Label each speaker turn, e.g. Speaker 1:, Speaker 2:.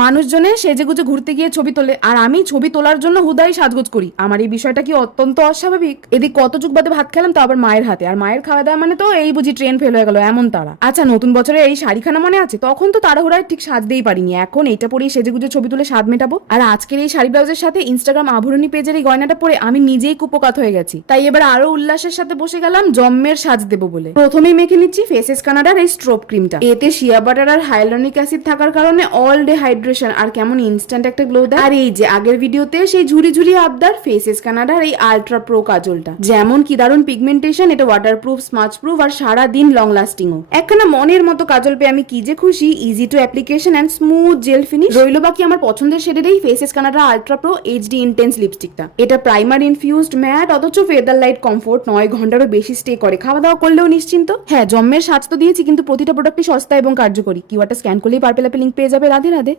Speaker 1: মানুষজনে সেজে গুজে ঘুরতে গিয়ে ছবি তোলে, আর আমি ছবি তোলার জন্য হুদাই সাজগোজ করি। আমার এই বিষয়টা কি অত্যন্ত অস্বাভাবিক? এদিক কত যুগ বাদে ভাত খেলাম তো আবার মায়ের হাতে। আর মায়ের খাওয়া দাওয়া মানে তো এই বুঝি ট্রেন ফেল হয়ে গেল, এমন তারা। আচ্ছা নতুন বছরে এই শাড়িখানা মনে আছে? তখন তো তাড়াহুড়ায় ঠিক সাজতেই পারিনি। এখন এইটা পরেই সেজে গুজে ছবি তুলে স্বাদ মেটাবো। আর আজকের এই শাড়ি ব্লাউজের সাথে ইনস্টাগ্রাম আভরণী পেজের এই গয়নাটা পরে আমি নিজেই কুপকাত হয়ে গেছি। তাই এবার আরও উল্লাসের সাথে বসে গেলাম জম্মের সাজ দেবো বলে। প্রথমেই মেখে নিচ্ছি ফেসেস কানাডার এই স্ট্রোপ ক্রিমটা এতে শিয়া বাটার আর হাইলোনিক অ্যাসিড থাকার কারণে অল ডে হাইড্রেশন আর কেমন ইনস্ট্যান্ট একটা গ্লো দেয়? আর এই যে আগের ভিডিওতে সেই ঝুরি ঝুরি আবদার ফেসেস কানাডার এই আলট্রা প্রো কাজলটা। যেমন কি দারুণ পিগমেন্টেশন এটা ওয়াটার প্রুফ স্মাচ প্রুফ আর সারা দিন লং লাস্টিংও একখানা মনের মতো কাজল পেয়ে আমি কি যে খুশি easy to application and smooth gel finish রইল বাকি আমার পছন্দের শেডের এই faces Canada ultra pro HD intense লিপস্টিকটা এটা প্রাইমার ইনফিউজড ম্যাট অথচ ফেদার লাইট কমফোর্ট নয় ঘন্টারও বেশি স্টে করে। খাওয়া দাওয়া করলেও নিশ্চিন্ত। হ্যাঁ জম্মের সাজ তো দিয়েছি, কিন্তু প্রতিটা প্রোডাক্টই সস্তা এবং কার্যকরী। কিউআরটা স্ক্যান করলেই পার্পেল অ্যাপে লিঙ্ক পেয়ে যাবে। রাধে রাধে।